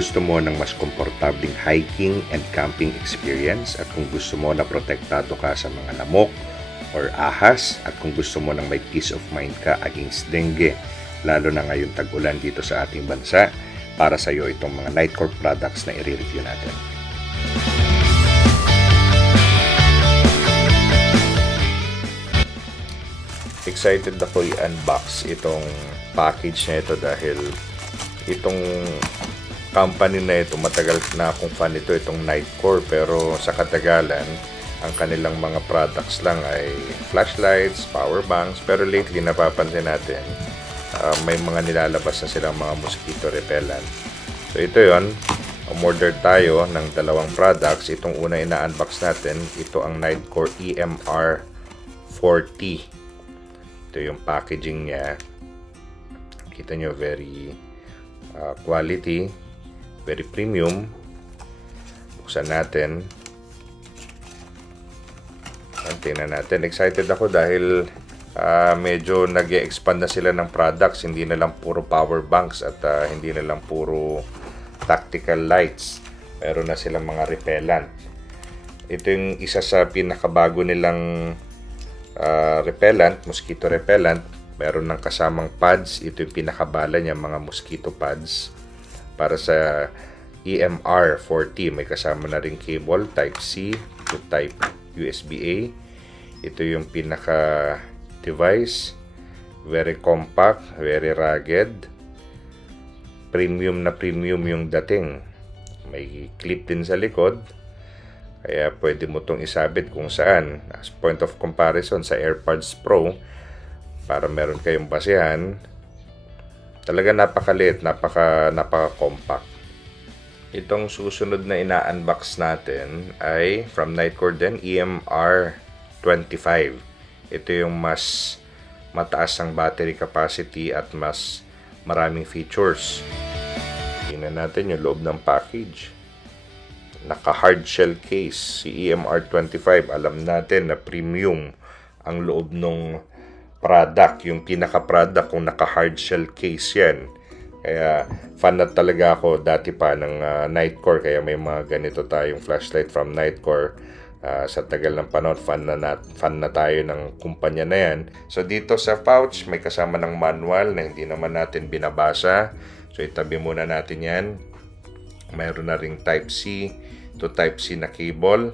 gusto mo ng mas komportabling hiking and camping experience, at kung gusto mo na protektado ka sa mga lamok or ahas, at kung gusto mo ng may peace of mind ka against dengue, lalo na ngayon tag-ulan dito sa ating bansa, para sa iyo itong mga Nitecore products na i-review natin. Excited ako i-unbox itong package na ito dahil itong company na ito, matagal na akong fan ito, itong Nitecore, pero sa katagalan ang kanilang mga products lang ay flashlights, power banks, pero lately napapansin natin may mga nilalabas na silang mga mosquito repellent. So ito yon, umorder tayo ng dalawang products. Itong una ina-unbox natin, ito ang Nitecore EMR 40. Ito yung packaging niya. Kita nyo, very quality, very premium. Buksan natin. Tingnan natin. Excited ako dahil medyo nag-e-expand na sila ng products. Hindi na lang puro power banks at hindi na lang puro tactical lights. Meron na silang mga repellent. Ito yung isa sa pinakabago nilang repellent, mosquito repellent. Meron ng kasamang pads. Ito yung pinakabala niya, mga mosquito pads. Para sa EMR 40, may kasama na rin cable type C to type USB-A. Ito yung pinaka device, very compact, very rugged, premium na premium yung dating. May clip din sa likod, kaya pwede mo itong isabit kung saan, as point of comparison sa AirPods Pro, para meron kayong basehan. Talaga napakaliit, napaka-compact. Itong susunod na ina-unbox natin ay from Nitecore din, EMR 25. Ito yung mas mataas ang battery capacity at mas maraming features. Tingnan natin yung loob ng package. Naka-hard shell case si EMR 25. Alam natin na premium ang loob ng product. Yung pinaka-product kung naka-hard shell case yan. Kaya fan na talaga ako dati pa ng Nitecore. Kaya may mga ganito tayong flashlight from Nitecore. Sa tagal ng panahon, fan na tayo ng kumpanya na yan. So dito sa pouch, may kasama ng manual na hindi naman natin binabasa. So itabi muna natin yan. Mayroon na ring type C to type C na cable.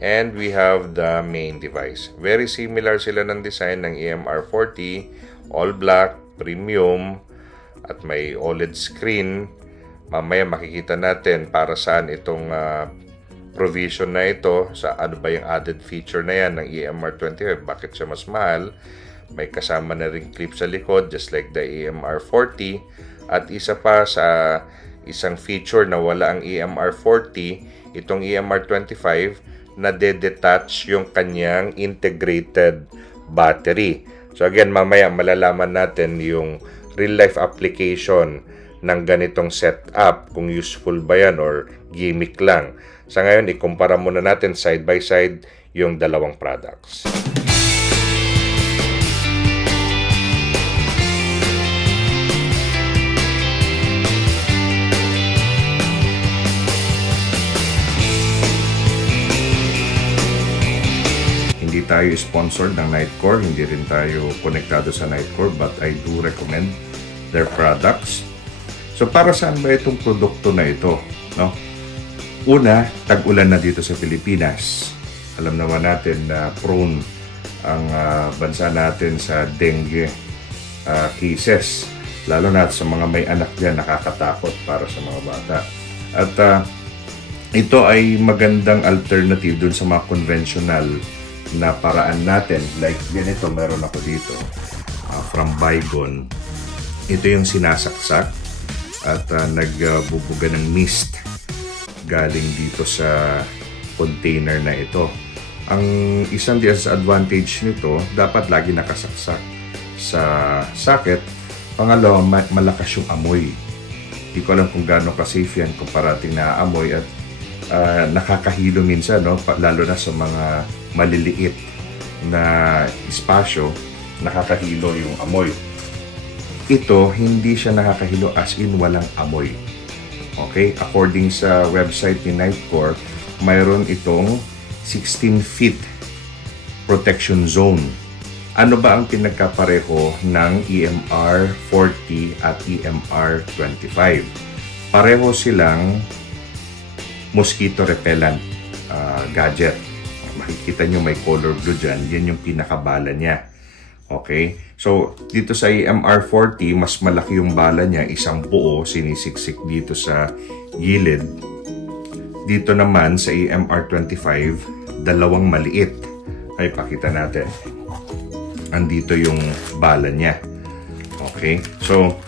And we have the main device. Very similar sila ng design ng EMR 40. All black, premium, at may OLED screen. Mamaya makikita natin para saan itong provision na ito, sa ano ba yung added feature na yan ng EMR 25, bakit siya mas mahal. May kasama na ring clip sa likod just like the EMR 40, at isa pa sa isang feature na wala ang EMR 40, itong EMR 25 na de-detach yung kanyang integrated battery. So again, mamaya malalaman natin yung real life application ng ganitong setup, kung useful ba yan or gimmick lang. Sa ngayon, ikumpara muna natin side by side yung dalawang products. Hindi tayo sponsored ng Nitecore, hindi rin tayo konektado sa Nitecore, but I do recommend their products. So para saan ba itong produkto na ito, no? Una, tag-ulan na dito sa Pilipinas. Alam naman natin na prone ang bansa natin sa dengue cases. Lalo na sa mga may anak dyan, nakakatakot para sa mga bata. At ito ay magandang alternative dun sa mga conventional na paraan natin. Like ganito, meron ako dito from Baygon. Ito yung sinasaksak at nagbubuga ng mist galing dito sa container na ito. Ang isang disadvantage nito, dapat lagi nakasaksak sa socket. Pangalawa, malakas yung amoy. Hindi ko alam kung gaano ka-safe yan kung parating naaamoy, at nakakahilo minsan, no? Lalo na sa mga maliliit na espasyo, nakakahilo yung amoy. Ito, hindi siya nakakahilo as in walang amoy. Okay, according sa website ni Nitecore, mayroon itong 16 feet protection zone. Ano ba ang pinagkapareho ng EMR 40 at EMR 25? Pareho silang mosquito repellent gadget. Makikita nyo may color blue dyan. Yan yung pinakabala niya. Okay? So, dito sa EMR 40, mas malaki yung bala niya. Isang buo, sinisiksik dito sa gilid. Dito naman sa EMR 25, dalawang maliit. Ay, pakita natin. Andito yung bala niya. Okay? So,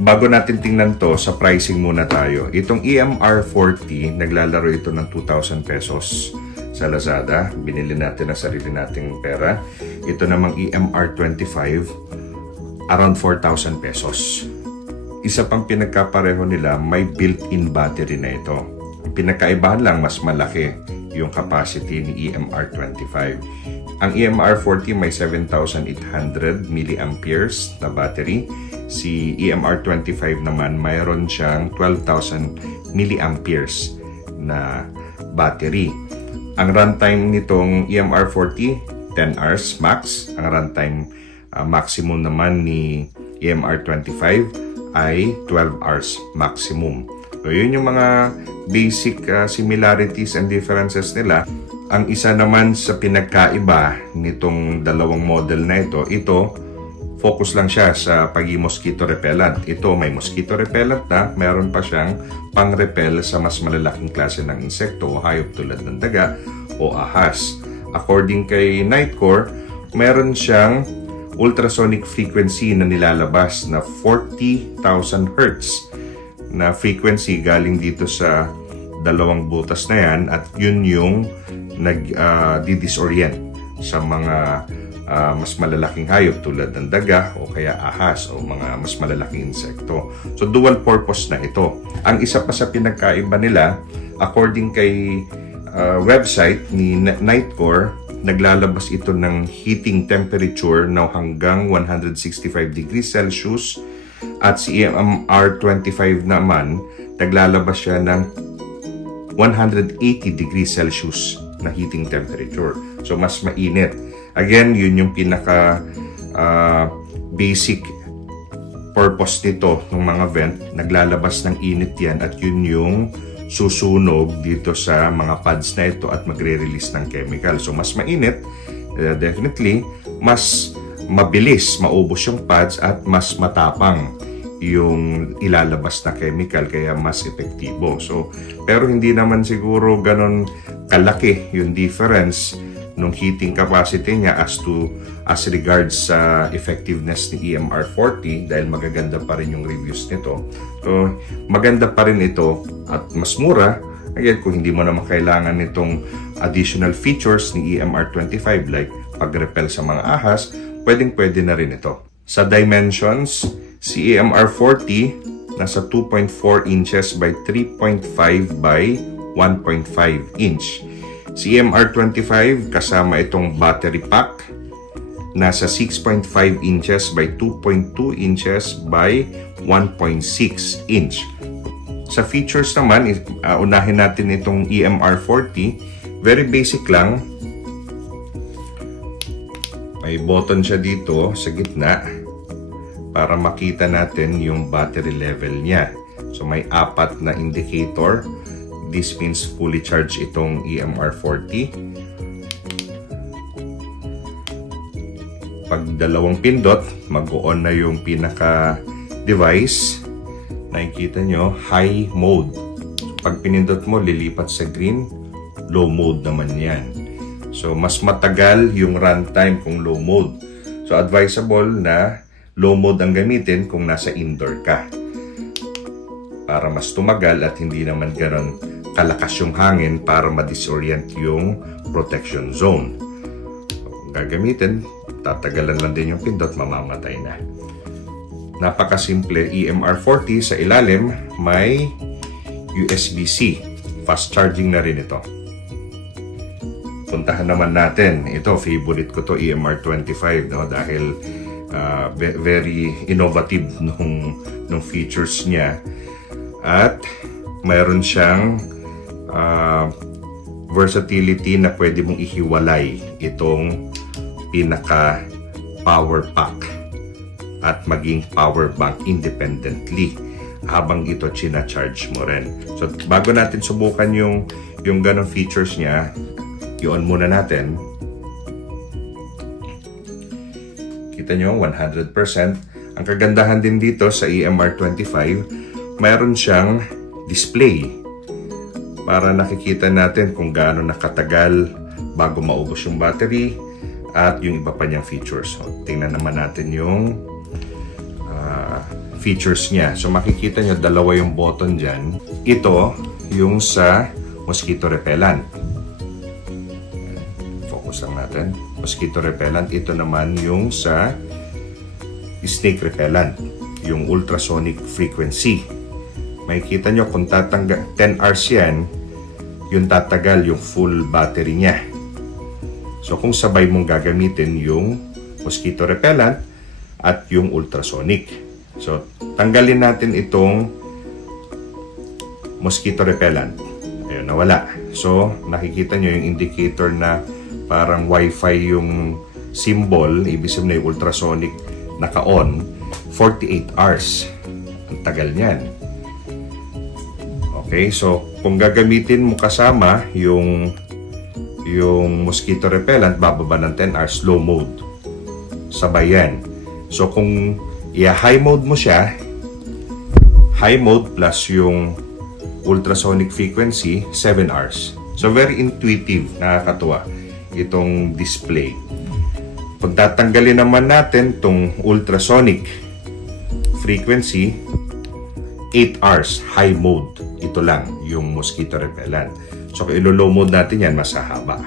bago natin tingnan to, sa pricing muna tayo. Itong EMR 40, naglalaro ito ng 2,000 pesos sa Lazada. Binili natin ang sarili nating pera. Ito namang EMR 25, around 4,000 pesos. Isa pang pinagkapareho nila, may built-in battery na ito. Ang pinagkaibahan lang, mas malaki yung capacity ni EMR 25. Ang EMR 40 may 7,800 milliamperes na battery. Si EMR 25 naman mayroon siyang 12,000 milliamperes na battery. Ang runtime nitong EMR 40, 10 hours max. Ang runtime maximum naman ni EMR 25 ay 12 hours maximum. So, yun yung mga basic similarities and differences nila. Ang isa naman sa pinagkaiba nitong dalawang model na ito focus lang siya sa pag-mosquito repellent. Ito may mosquito repellent na, meron pa siyang pang-repel sa mas malalaking klase ng insekto o hayop tulad ng daga o ahas. According kay Nitecore, meron siyang ultrasonic frequency na nilalabas na 40,000 Hz na frequency galing dito sa dalawang butas na yan, at yun yung nag-disorient sa mga mas malalaking hayop tulad ng daga o kaya ahas o mga mas malalaking insekto. So dual purpose na ito. Ang isa pa sa pinagkaiba nila, according kay website ni Nitecore, naglalabas ito ng heating temperature na hanggang 165 degrees Celsius, at si EMR 25 naman naglalabas siya ng 180 degrees Celsius na heating temperature. So mas mainit. Again, yun yung pinaka basic purpose nito ng mga vent. Naglalabas ng init yan, at yun yung susunog dito sa mga pads na ito at magre-release ng chemical. So mas mainit, definitely, mas mabilis maubos yung pads at mas matapang yung ilalabas na chemical, kaya mas epektibo. So, pero hindi naman siguro ganon kalaki yung difference nung heating capacity niya as regards sa effectiveness ni EMR 40, dahil magaganda pa rin yung reviews nito. So, maganda pa rin ito at mas mura. Again, kung hindi mo naman kailangan nitong additional features ni EMR 25 like pag-repel sa mga ahas, pwedeng-pwede na rin ito. Sa dimensions, si EMR 40 nasa 2.4 inches by 3.5 by 1.5 inch. Si EMR 25 kasama itong battery pack, nasa 6.5 inches by 2.2 inches by 1.6 inch. Sa features naman, unahin natin itong EMR 40. Very basic lang. May button siya dito sa gitna para makita natin yung battery level niya. So may 4 na indicator. This means fully charged itong EMR 40. Pag dalawang pindot, mag-on na yung pinaka-device. Nakikita nyo, high mode. Pag pinindot mo, lilipat sa green. Low mode naman yan. So, mas matagal yung runtime kung low mode. So, advisable na low mode ang gamitin kung nasa indoor ka. Para mas tumagal at hindi naman ganon kalakas yung hangin para ma-disorient yung protection zone. So, gagamitin, tatagalan lang din yung pindot, mamamatay na. Napakasimple. EMR 40 sa ilalim, may USB-C. Fast charging na rin ito. Puntahan naman natin. Ito, favorite ko to, EMR 25, no? Dahil very innovative nung features niya. At mayroon siyang versatility na pwede mong ihiwalay itong pinaka power pack at maging power bank independently habang ito charge mo rin. So bago natin subukan yung ganong features niya, i-on muna natin. Kita nyo 100%. Ang kagandahan din dito sa EMR25, mayroon siyang display para nakikita natin kung gaano nakatagal bago maubos yung battery at yung iba pa niyang features. So, tingnan naman natin yung features niya. So makikita nyo dalawa yung button dyan. Ito yung sa mosquito repellent. Focus lang natin. Mosquito repellent. Ito naman yung sa snake repellent. Yung ultrasonic frequency. Makikita nyo kung 10 hours yan, yung tatagal yung full battery niya. So kung sabay mong gagamitin yung mosquito repellent at yung ultrasonic. So tanggalin natin itong mosquito repellent. Ayun, nawala. So nakikita nyo yung indicator na parang wifi yung symbol, ibig sabihin na yung ultrasonic naka-on, 48 hours. Ang tagal niyan. Okay, so kung gagamitin mo kasama yung mosquito repellent, bababa ng 10 hours, slow mode. Sabay yan. So kung i-high mode mo siya, high mode plus yung ultrasonic frequency, 7 hours. So very intuitive, nakakatuwa itong display. Pag tatanggalin naman natin itong ultrasonic frequency, 8 hours, high mode. Ito lang, yung mosquito repellent. So, kung ilo-low mode natin yan, mas haba.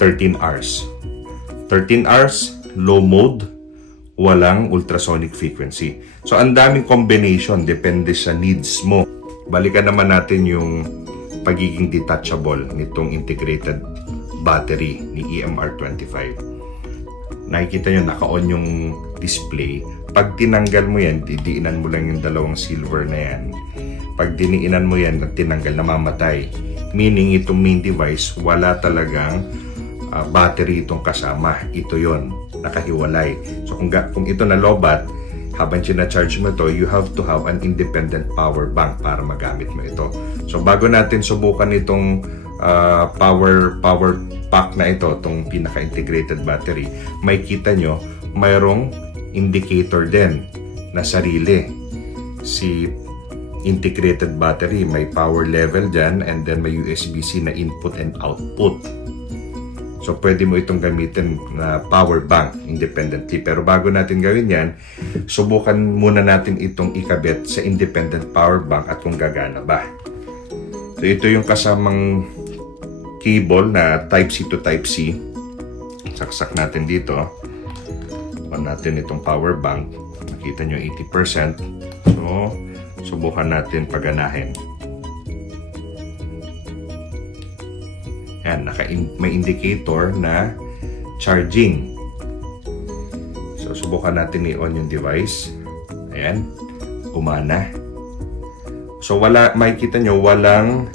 13 hours. 13 hours, low mode, walang ultrasonic frequency. So, ang daming combination, depende sa needs mo. Balikan naman natin yung pagiging detachable nitong integrated battery ni EMR25. Nakikita nyo, naka-on yung display. Pag tinanggal mo yan, didiinan mo lang yung dalawang silver na yan. Pag diniinan mo yan at tinanggal, namamatay. Meaning, itong main device, wala talagang battery itong kasama. Ito yon, nakahiwalay. So, kung ito nalobat, habang charge mo ito, you have to have an independent power bank para magamit mo ito. So, bago natin subukan itong power pack na ito, itong pinaka-integrated battery, may kita nyo, mayroong indicator din na sarili. Si integrated battery, may power level dyan, and then may USB-C na input and output. So, pwede mo itong gamitin na power bank independently. Pero bago natin gawin yan, subukan muna natin itong ikabit sa independent power bank at kung gagana ba. So, ito yung kasamang cable na Type-C to Type-C. Saksak natin dito. On natin itong power bank. Nakita nyo 80%. So, subukan natin paganahin. Yan, may indicator na charging. So, subukan natin i-on yung device. Ayan, gumana. So, makikita nyo, walang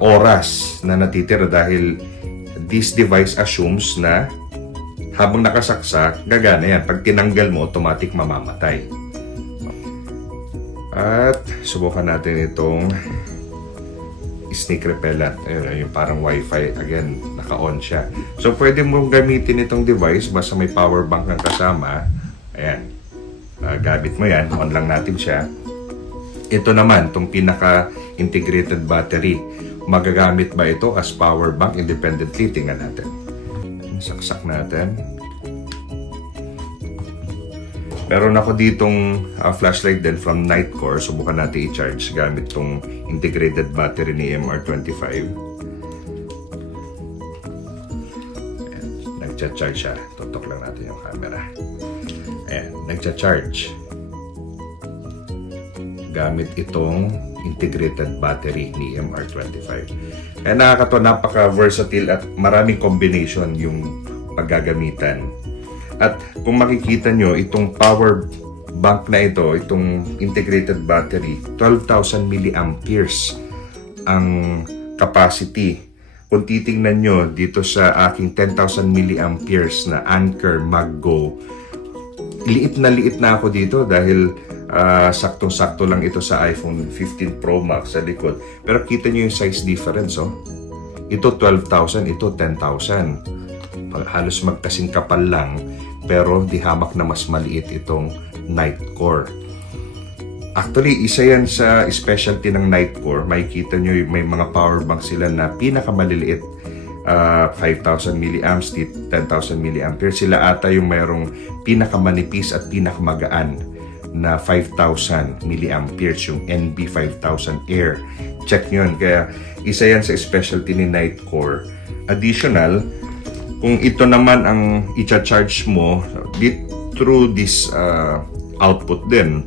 oras na natitira dahil this device assumes na habang nakasaksak, gagana yan. Pag tinanggal mo, automatic mamamatay. At subukan natin itong snake repellent. Ayun, yung parang wifi. Again, naka-on siya. So, pwede mong gamitin itong device basta may power bank ng kasama. Ayan. Gamit mo yan. On lang natin siya. Ito naman, itong pinaka-integrated battery. Magagamit ba ito as power bank independently? Tingnan natin. Saksak natin. Meron ako ditong flashlight din from Nightcore. Subukan natin i-charge gamit tong integrated battery ni EMR25. Nagcha-charge siya. Tutok lang natin yung camera. Ayan, nagcha-charge. Gamit itong integrated battery ni EMR25. Kaya nakakatawa, napaka-versatile at maraming combination yung paggagamitan. At kung makikita nyo, itong power bank na ito, itong integrated battery, 12,000 milliamperes ang capacity. Kung titingnan nyo dito sa aking 10,000 milliamperes na Anker Mag-Go, liit na ako dito dahil saktong-sakto lang ito sa iPhone 15 Pro Max sa likod. Pero kita nyo yung size difference, oh. Ito 12,000, ito 10,000. Halos magkasing kapal lang, pero di hamak na mas maliit itong Nitecore. Actually, isa yan sa specialty ng Nitecore. Makikita nyo may mga power bank sila na pinakamaliliit, 5,000 milliamps, 10,000 milliamperes. Sila ata yung mayroong pinakamanipis at pinakamagaan na 5,000 milliamperes, yung NB5000 Air. Check nyo yun. Kaya isa yan sa specialty ni Nitecore. Additional, kung ito naman ang i-charge mo through this output din,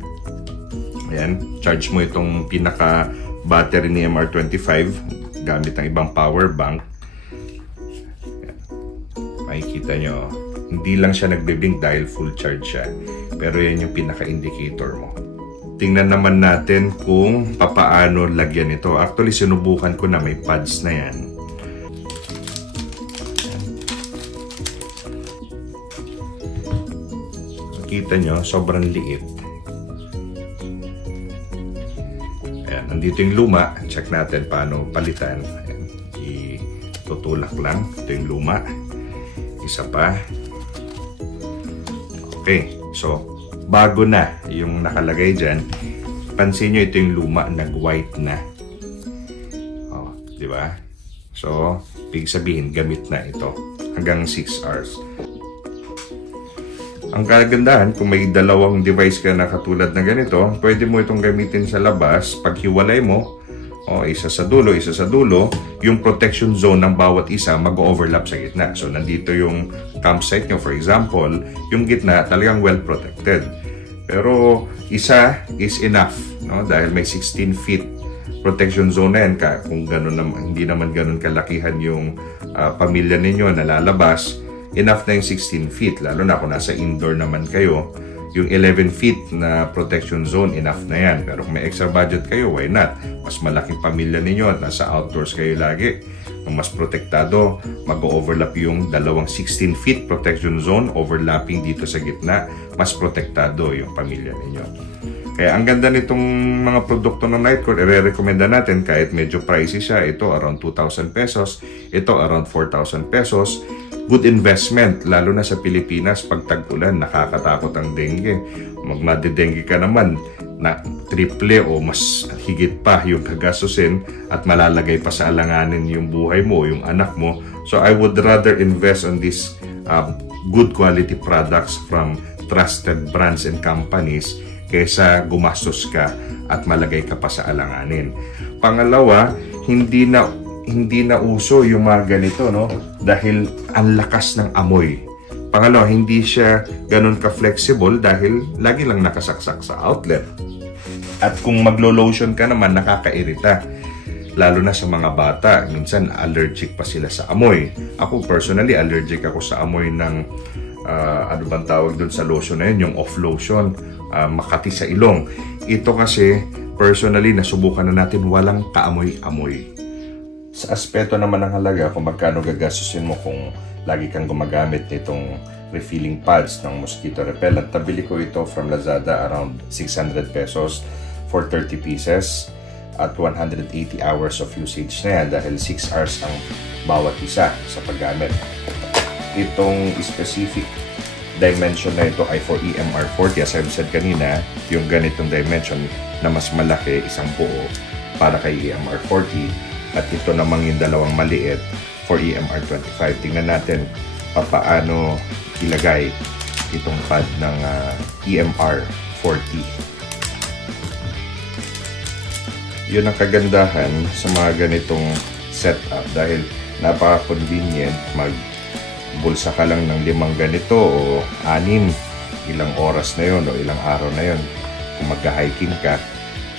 ayan, charge mo itong pinaka battery ni MR25 gamit ang ibang power bank. Ayan. Makikita nyo, hindi lang siya nagbe-blink dahil full charge siya, pero yan yung pinaka indicator mo. Tingnan naman natin kung papaano lagyan ito. Actually, sinubukan ko na, may pads na yan. Kita nyo, sobrang liit. Ayan, nandito yung luma. Check natin paano palitan. Ayan, itutulak lang. Ito yung luma. Isa pa. Okay, so bago na yung nakalagay dyan. Pansin nyo, ito yung luma, nag-white na. Oh, di ba? So, ibig sabihin, gamit na ito. Hanggang 6 hours. Ang kagandahan, kung may dalawang device ka na katulad na ganito, pwede mo itong gamitin sa labas. Paghiwalay mo, isa sa dulo, yung protection zone ng bawat isa mag-overlap sa gitna. So, nandito yung campsite nyo, for example, yung gitna talagang well protected. Pero, isa is enough, no? Dahil may 16 feet protection zone na yan. Kung ganun naman, hindi naman ganun kalakihan yung pamilya ninyo na lalabas, enough na yung 16 feet, lalo na kung nasa indoor naman kayo. Yung 11 feet na protection zone, enough na yan. Pero kung may extra budget kayo, why not? Mas malaking pamilya ninyo at nasa outdoors kayo lagi. Kung mas protektado, mag-overlap yung dalawang 16 feet protection zone, overlapping dito sa gitna, mas protektado yung pamilya ninyo. Kaya ang ganda nitong mga produkto ng Nitecore, i-recommenda natin kahit medyo pricey siya. Ito around 2,000 pesos, ito around 4,000 pesos. Good investment, lalo na sa Pilipinas pag tag-ulan, nakakatakot ang dengue. Magmade-dengue ka naman, na triple o mas higit pa yung kagastusin at malalagay pa sa alanganin yung buhay mo, yung anak mo. So I would rather invest on these good quality products from trusted brands and companies kaysa gumastos ka at malagay ka pa sa alanganin. Pangalawa, hindi na uso yung mga ganito, no? Dahil ang lakas ng amoy. Pangalawa, hindi siya ganun ka-flexible dahil lagi lang nakasaksak sa outlet. At kung maglo-lotion ka naman, nakakairita. Lalo na sa mga bata, minsan allergic pa sila sa amoy. Ako personally, allergic ako sa amoy ng ano bang tawag doon sa lotion na yun, yung off lotion, makati sa ilong. Ito kasi, personally, nasubukan na natin walang kaamoy-amoy. Sa aspeto naman ng halaga, kung magkano gagastusin mo kung lagi kang gumagamit nitong refilling pads ng mosquito repellent. Nabili ko ito from Lazada around 600 pesos for 30 pieces at 180 hours of usage na yan dahil 6 hours ang bawat isa sa paggamit. Itong specific dimension na ito ay for EMR40. As I've said kanina, yung ganitong dimension na mas malaki, isang buo para kay EMR40. At ito namang yung dalawang maliit for EMR25. Tingnan natin paano ilagay itong pad ng EMR40. Yun ang kagandahan sa mga ganitong setup dahil napaka-convenient. Magbulsa ka lang ng 5 ganito o 6, ilang oras na yun o ilang araw na yun kung magka-hiking ka.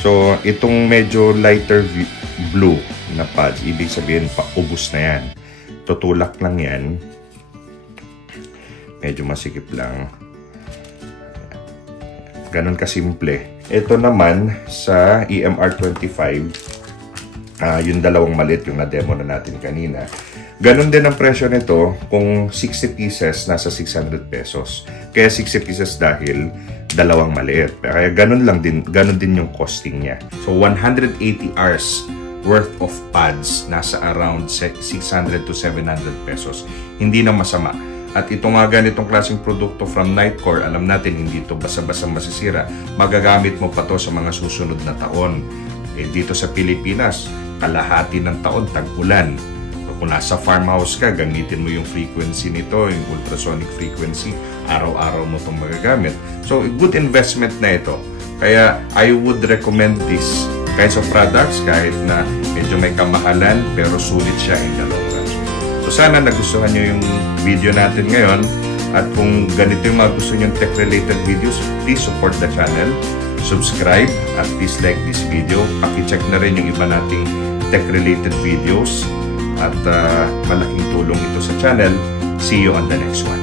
So, itong medyo lighter blue na pads, ibig sabihin paubos na yan. Tutulak lang yan. Medyo masikip lang. Ganon kasimple. Ito naman sa EMR25, yung dalawang maliit yung na-demo na natin kanina. Ganon din ang presyo nito. Kung 60 pieces, nasa 600 pesos. Kaya 60 pieces dahil dalawang maliit. Kaya ganon din yung costing niya. So 180 hours worth of pads, nasa around 600 to 700 pesos. Hindi na masama. At ito nga ganitong klaseng produkto from Nitecore, alam natin hindi ito basa-basa masisira. Magagamit mo pa to sa mga susunod na taon. Dito sa Pilipinas, kalahati ng taon, tag-ulan. Kung nasa farmhouse ka, gamitin mo yung frequency nito, yung ultrasonic frequency, araw-araw mo itong magagamit. So, good investment na ito. Kaya, I would recommend this kinds of products kahit na medyo may kamahalan, pero sulit siya in the long run. So, sana nagustuhan nyo yung video natin ngayon. At kung ganito yung mga gusto nyo tech-related videos, please support the channel. Subscribe at please like this video. Paki-check na rin yung iba nating tech-related videos. At malaking tulong ito sa channel. See you on the next one.